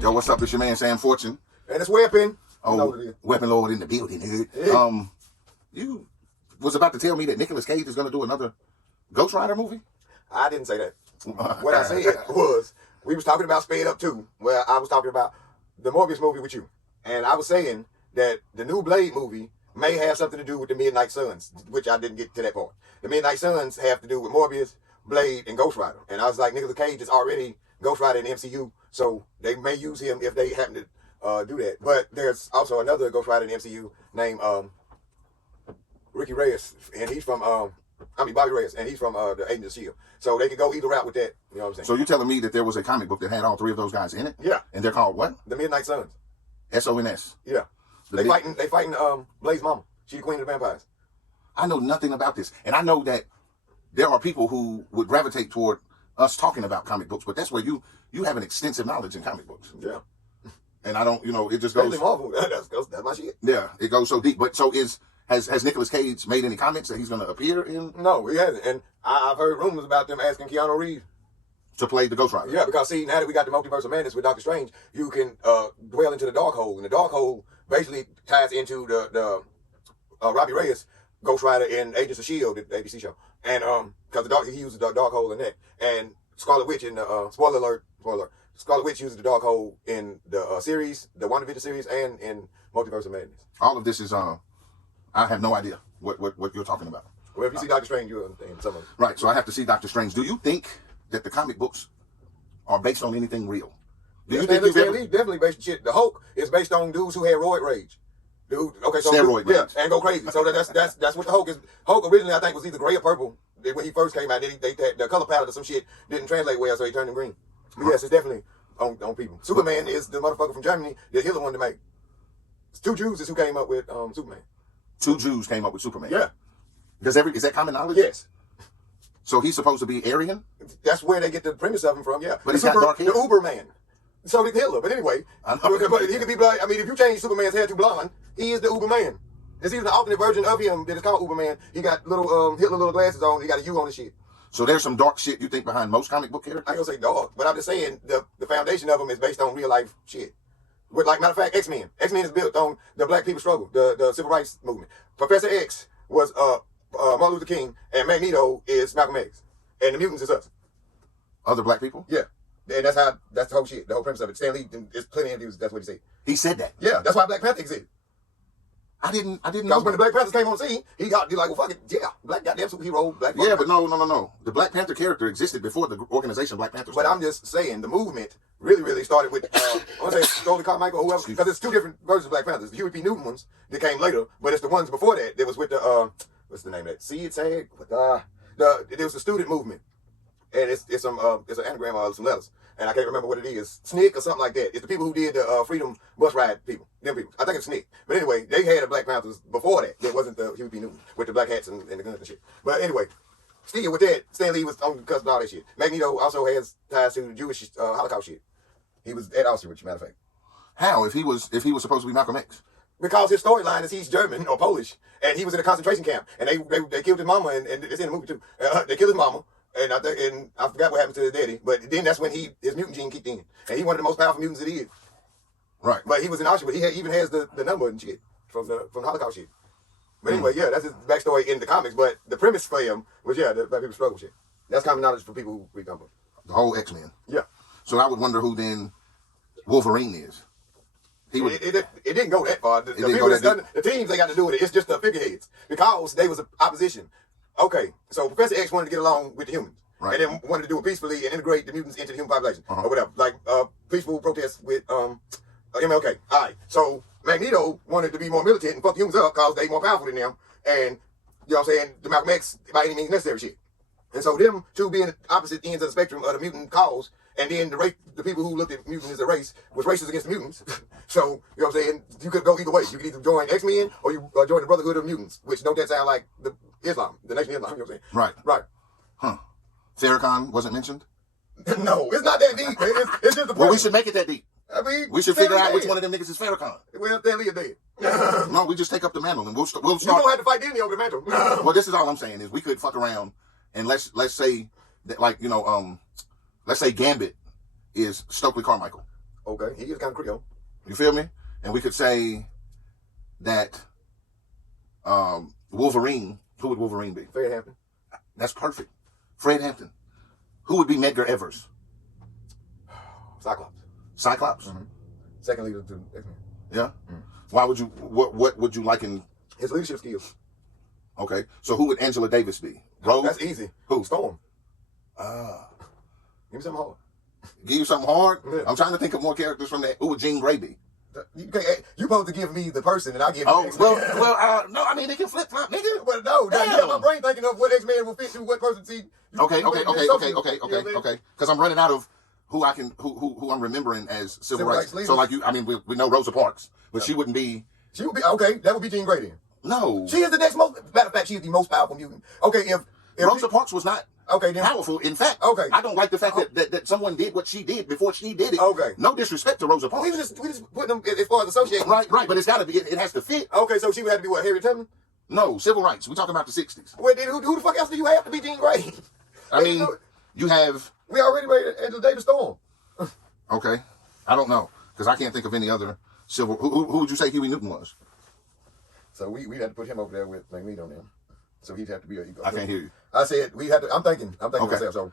Yo, what's up? It's your man Sam Fortune. And it's Weapon. Oh, WeaponLord in the building, dude. Yeah. You was about to tell me that Nicolas Cage is going to do another Ghost Rider movie? I didn't say that. What I said was, we was talking about Sped Up 2, where I was talking about the Morbius movie with you. And I was saying that the new Blade movie may have something to do with the Midnight Suns, which I didn't get to that part. The Midnight Suns have to do with Morbius, Blade, and Ghost Rider. And I was like, Nicolas Cage is already Ghost Rider in the MCU, so they may use him if they happen to do that. But there's also another Ghost Rider in the MCU named Ricky Reyes, and he's from Bobby Reyes, and he's from the Agents of S.H.I.E.L.D. So they could go either route with that. You know what I'm saying? So you're telling me that there was a comic book that had all three of those guys in it? Yeah. And they're called what? The Midnight Suns. S-O-N-S. Yeah. They fighting Blade's mama. She's the queen of the vampires. I know nothing about this. And I know that there are people who would gravitate toward us talking about comic books, but that's where you have an extensive knowledge in comic books. Yeah. And I don't, it just goes. Marvel. That's my shit. Yeah, it goes so deep. But so has Nicolas Cage made any comments that he's going to appear in? No, he hasn't. And I've heard rumors about them asking Keanu Reeves to play the Ghost Rider. Yeah, because see, now that we got the Multiverse of Madness with Doctor Strange, you can dwell into the dark hole, and the dark hole basically ties into the Robbie Reyes Ghost Rider in Agents of S.H.I.E.L.D., the ABC show, and because he uses the dark hole in that, and Scarlet Witch in the spoiler alert, Scarlet Witch uses the dark hole in the series, the WandaVision series, and in Multiverse of Madness. All of this is I have no idea what you're talking about. Well, if you see Doctor Strange, you'll understand some of it. Right, so I have to see Doctor Strange. Do you think that the comic books are based on anything real? Do you think definitely based on shit? The Hulk is based on dudes who had roid rage. Dude, okay, so steroid rage. Yeah, and go crazy. So that's what the Hulk is. Hulk originally, I think, was either gray or purple when he first came out. Then the color palette or some shit didn't translate well, so he turned him green. But yes, it's definitely on people. Superman is the motherfucker from Germany that Hitler wanted to make. It's two Jews is who came up with Superman. Two Jews came up with Superman. Yeah. Is that common knowledge? Yes. So he's supposed to be Aryan? That's where they get the premise of him from, yeah. But he's got dark hair. The Uberman. So did Hitler. But anyway, but he could be blind. I mean, if you change Superman's hair to blonde, he is the Uberman. There's even an alternate version of him that is called Uberman. He got little Hitler little glasses on. He got a U on his shit. So there's some dark shit you think behind most comic book characters? I ain't gonna say dark, but I'm just saying the foundation of them is based on real life shit. With, like, matter of fact, X-Men. X-Men is built on the black people struggle, the civil rights movement. Professor X was Martin Luther King, and Magneto is Malcolm X. And the mutants is us. Other black people? Yeah. And that's the whole shit, the whole premise of it. Stan Lee, there's plenty of interviews, that's what he said. He said that? Yeah, that's why Black Panther existed. I didn't know. Because when the Black Panthers came on the scene, he like, well, fuck it, yeah, black goddamn superhero, black. Yeah, but no. The Black Panther character existed before the organization Black Panther started. But I'm just saying, the movement really started with, I want to say, Stoley Carmichael or whoever, because there's two different versions of Black Panthers. The Huey P. Newton ones that came later, but it's the ones before that was with the, what's the name of that? Seed Tag? It was the student movement. And it's an anagram of some letters. And I can't remember what it is. SNCC or something like that. It's the people who did the Freedom Bus Ride people. Them people. I think it's SNCC. But anyway, they had the Black Panthers before that. It wasn't the Huey P. Newton with the black hats and the guns and shit. But anyway, still with that, Stan Lee was on the cusp of all that shit. Magneto also has ties to the Jewish Holocaust shit. He was at Auschwitz, matter of fact. How? If he was supposed to be Malcolm X? Because his storyline is he's German or Polish, and he was in a concentration camp, and they killed his mama, and it's in the movie too. They killed his mama. And I forgot what happened to his daddy, but then that's when his mutant gene kicked in, and he one of the most powerful mutants that he is. Right. But he was in Auschwitz. He even has the number and shit from the Holocaust shit. But anyway, yeah, that's his backstory in the comics. But the premise for him was the black people struggle shit. That's common knowledge for people who read comic books. The whole X-Men. Yeah. So I would wonder who then Wolverine is. It didn't go that far. The teams they got to do with it's just the figureheads because they was opposition. Okay, so Professor X wanted to get along with the humans, right, and then wanted to do it peacefully and integrate the mutants into the human population, or whatever, like peaceful protests with MLK. All right, so Magneto wanted to be more militant and fuck the humans up because they more powerful than them, and you know what I'm saying, the Malcolm X by any means necessary shit. And so them two being opposite ends of the spectrum of the mutant cause, and then the people who looked at mutants as a race was racist against the mutants. So, you know what I'm saying, you could go either way. You could either join X-Men or you join the Brotherhood of Mutants, which don't that sound like the Islam, the Nation of Islam, you know what I'm saying? Right. Huh. Farrakhan wasn't mentioned? No, it's not that deep, man. It's just the Well, we should make it that deep. I mean, we should figure out which one of them niggas is Farrakhan. Well, Stan Lee is dead. No, we just take up the mantle and we'll start. You don't have to fight Disney over the mantle. Well, this is all I'm saying is we could fuck around and let's say that, like, let's say Gambit is Stokely Carmichael. Okay, he is kind of Creole. You feel me? And we could say that Wolverine. Who would Wolverine be? Fred Hampton. That's perfect. Fred Hampton. Who would be Medgar Evers? Cyclops. Cyclops. Mm-hmm. Second leader to X-Men. Yeah. Mm-hmm. Why would you? What would you like in his leadership skills? Okay, so who would Angela Davis be? Rogue? That's easy. Who? Storm. Give me something hard. Give you something hard? Yeah. I'm trying to think of more characters from that. Who would Jean Grey be? You supposed to give me the person, and I give you. Oh no. I mean they can flip flop, nigga. But no, my brain thinking of what X-Men will fit to what person. See. Okay. Because I'm running out of who I can, who I'm remembering as civil rights. So like you, I mean we know Rosa Parks, but she wouldn't be. She would be okay. That would be Jean Grey then. No, she is the next most. Matter of fact, she is the most powerful mutant. Okay, if Rosa Parks was not. Okay, then. Powerful. In fact, I don't like the fact that someone did what she did before she did it. Okay. No disrespect to Rosa Parks. We just putting them as far as associating. Right. But it's got to be. It has to fit. Okay, so she would have to be what? Harriet Tubman? No, civil rights. We're talking about the 60s. Well, then who the fuck else do you have to be Jean Grey? I mean, you have. We already made Angela Davis Storm. Okay, I don't know because I can't think of any other civil. Who would you say Huey Newton was? So we'd have to put him over there with Magneto now. So he'd have to be a. I can't hear you. I said we had to. I'm thinking okay. Myself. So,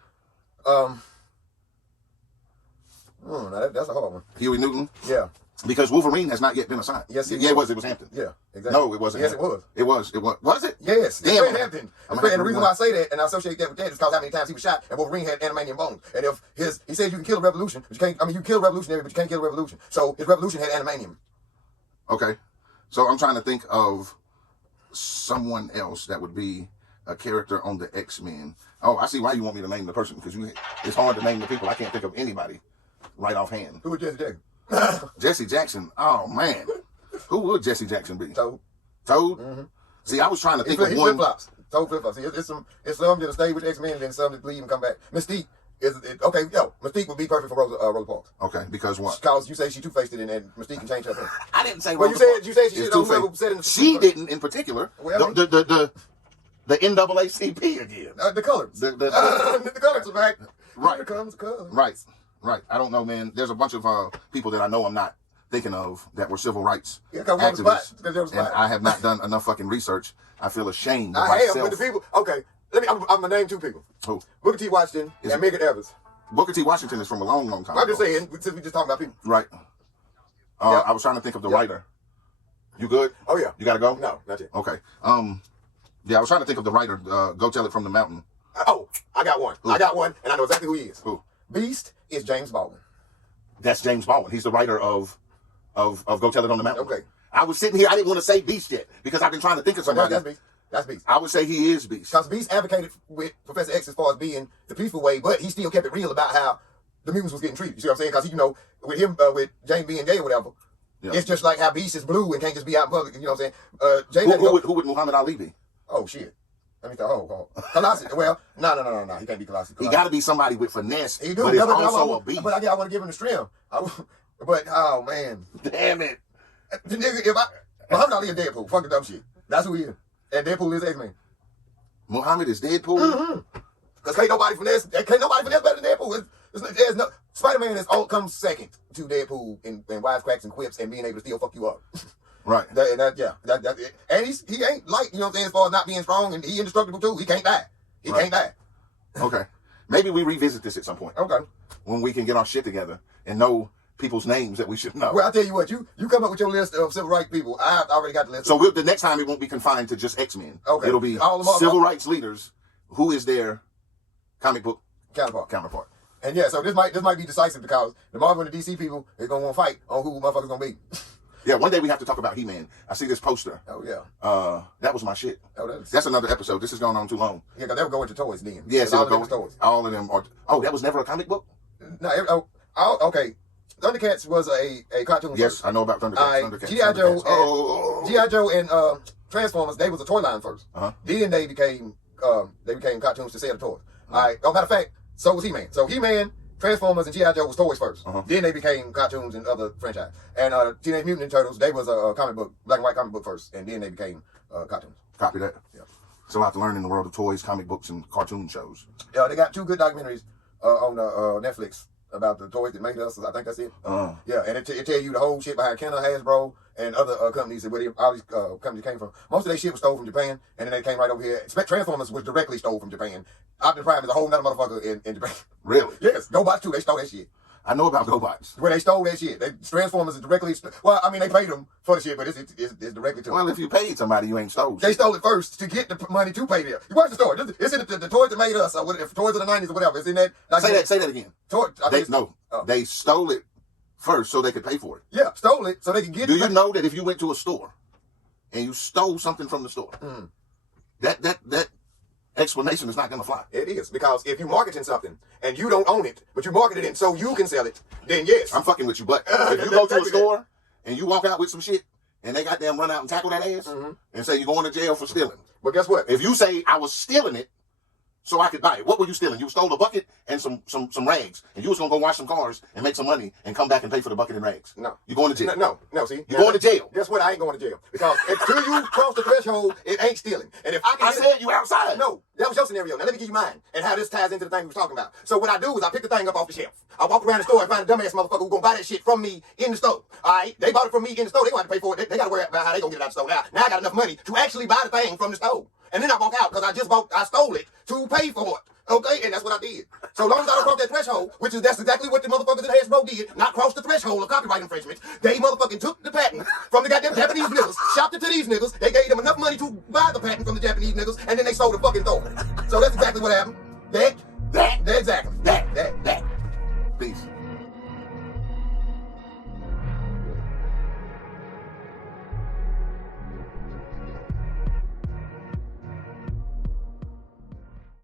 that's a hard one. Huey Newton. Yeah. Because Wolverine has not yet been assigned. Yes, it was. It was Hampton. Yeah, exactly. No, it wasn't. Yes, Hampton. it was. It was. Was it? Yes. Damn. Fred Hampton. And the reason why I say that and I associate that with that is because how many times he was shot and Wolverine had adamantium bones. And if he said you can kill a revolution, but you can't. I mean, you kill a revolutionary, but you can't kill a revolution. So his revolution had adamantium. Okay. So I'm trying to think of someone else that would be a character on the X-Men. Oh, I see why you want me to name the person because it's hard to name the people. I can't think of anybody right offhand. Who would Jesse Jackson? Jesse Jackson. Oh man, who would Jesse Jackson be? Toad. Mm-hmm. See, I was trying to think of one. Flip flops. Toad flip flops. It's some that'll stay with X-Men and then some that leave and come back. Mystique okay. Mystique would be perfect for Rosa Parks. Okay, because what? Because you say she two-faced it and Mystique can change her thing. I didn't say. Well, you said she should whoever said it. She didn't in particular. Well, the NAACP again. The colors. The colors are back. Right. Here comes the colors. Right. I don't know, man. There's a bunch of people that I know I'm not thinking of that were civil rights activists. And I have not done enough fucking research. I feel ashamed of myself. I have, but the people, okay, I'm going to name two people. Who? Booker T. Washington and Medgar Evers. Booker T. Washington is from a long, long time ago. I'm just saying, since we just talking about people. Right. I was trying to think of the writer. You good? Oh, yeah. You got to go? No, not yet. Okay. Yeah, I was trying to think of the writer. Go Tell It From the Mountain. I got one. Who? I got one, and I know exactly who he is. Who? Beast is James Baldwin. That's James Baldwin. He's the writer of Go Tell It on the Mountain. Okay. I was sitting here. I didn't want to say Beast yet because I've been trying to think of somebody. That's Beast. I would say he is Beast. Because Beast advocated with Professor X as far as being the peaceful way, but he still kept it real about how the mutants was getting treated. You see what I'm saying? Because, with him, with James being gay or whatever, it's just like how Beast is blue and can't just be out in public. You know what I'm saying? Who would Muhammad Ali be? Oh, shit. Let me thought, Colossus. Well, no. He can't be Colossus. He got to be somebody with finesse, he do. but he's also a beast. But I want to give him the strength. But, oh, man. Damn it. Muhammad Ali is Deadpool. Fucking dumb shit. That's who he is. And Deadpool is X-Men. Muhammad is Deadpool? Mm-hmm. Because can't nobody finesse better than Deadpool. Spider-Man comes second to Deadpool in wisecracks and quips and being able to still fuck you up. Right. And he ain't light, you know what I'm saying, as far as not being strong, and he indestructible too. He can't die. He can't die. Okay. Maybe we revisit this at some point. Okay. When we can get our shit together and know people's names that we should know. Well, I'll tell you what, you come up with your list of civil rights people. I already got the list. So the next time it won't be confined to just X-Men. Okay. It'll be civil rights leaders. Who is their comic book counterpart? And yeah, so this might be decisive because the Marvel and the DC people is gonna want to fight on who motherfuckers gonna be. Yeah, one day we have to talk about He-Man. I see this poster. Oh yeah. That was my shit. Oh, that's another episode. This is going on too long. Yeah, because they were going to toys then. Yes, all of them are. Oh, that was never a comic book? No. Okay. Thundercats was a cartoon. Yes, first. I know about Thundercats. G.I. Joe and Transformers, they was a toy line first. Uh-huh. Then they became cartoons to sell the toys. All right. Oh, matter of fact, so was He-Man. So He-Man, Transformers, and G.I. Joe was toys first. Uh-huh. Then they became cartoons and other franchise. And Teenage Mutant Ninja Turtles, they was a comic book, black and white comic book first, and then they became cartoons. Copy that. Yeah. It's a lot to learn in the world of toys, comic books, and cartoon shows. Yeah, they got two good documentaries on Netflix. about the toys that made us. I think that's it. Yeah, and it tell you the whole shit behind Kenner, Hasbro, and other companies and where all these companies came from. Most of their shit was stolen from Japan, and then they came right over here. Transformers was directly stole from Japan. Optimus Prime is a whole nother motherfucker in Japan. Really? Yes. GoBots too. They stole that shit. I know about GoBots. Where they stole that shit. Transformers is directly... Well, I mean, they paid them for the shit, but it's directly to them. Well, if you paid somebody, you ain't stole. They stole it first to get the money to pay them. You watch the story. It's in the toys that made us, or whatever, toys of the 90s or whatever. It's in that... Like, say that again. They stole it first so they could pay for it. Yeah, stole it so they could get it. Do you know that if you went to a store and you stole something from the store, that explanation is not going to fly? It is, because if you marketing something and you don't own it, but you market it so you can sell it, then yes. I'm fucking with you, but if you go to a store and you walk out with some shit and they goddamn run out and tackle that ass and say you're going to jail for stealing. But guess what? If you say I was stealing it so I could buy it, what were you stealing? You stole a bucket and some rags, and you was going to go wash some cars and make some money and come back and pay for the bucket and rags. No. You're going to jail. No, see? You're going to jail. Guess what? I ain't going to jail. Because until you cross the threshold, it ain't stealing. And if I said you outside. No, that was your scenario. Now let me give you mine and how this ties into the thing we was talking about. So what I do is I pick the thing up off the shelf. I walk around the store and find a dumbass motherfucker who's going to buy that shit from me in the store. All right? They bought it from me in the store. They going to have to pay for it. They got to worry about how they going to get it out the store. Now I got enough money to actually buy the thing from the store. And then I walk out because I stole it to pay for it. Okay, and that's what I did. So long as I don't cross that threshold, that's exactly what the motherfuckers in Hasbro did, not cross the threshold of copyright infringement. They motherfucking took the patent from the goddamn Japanese niggas, shopped it to these niggas, they gave them enough money to buy the patent from the Japanese niggas, and then they sold the fucking toy. So that's exactly what happened. Exactly.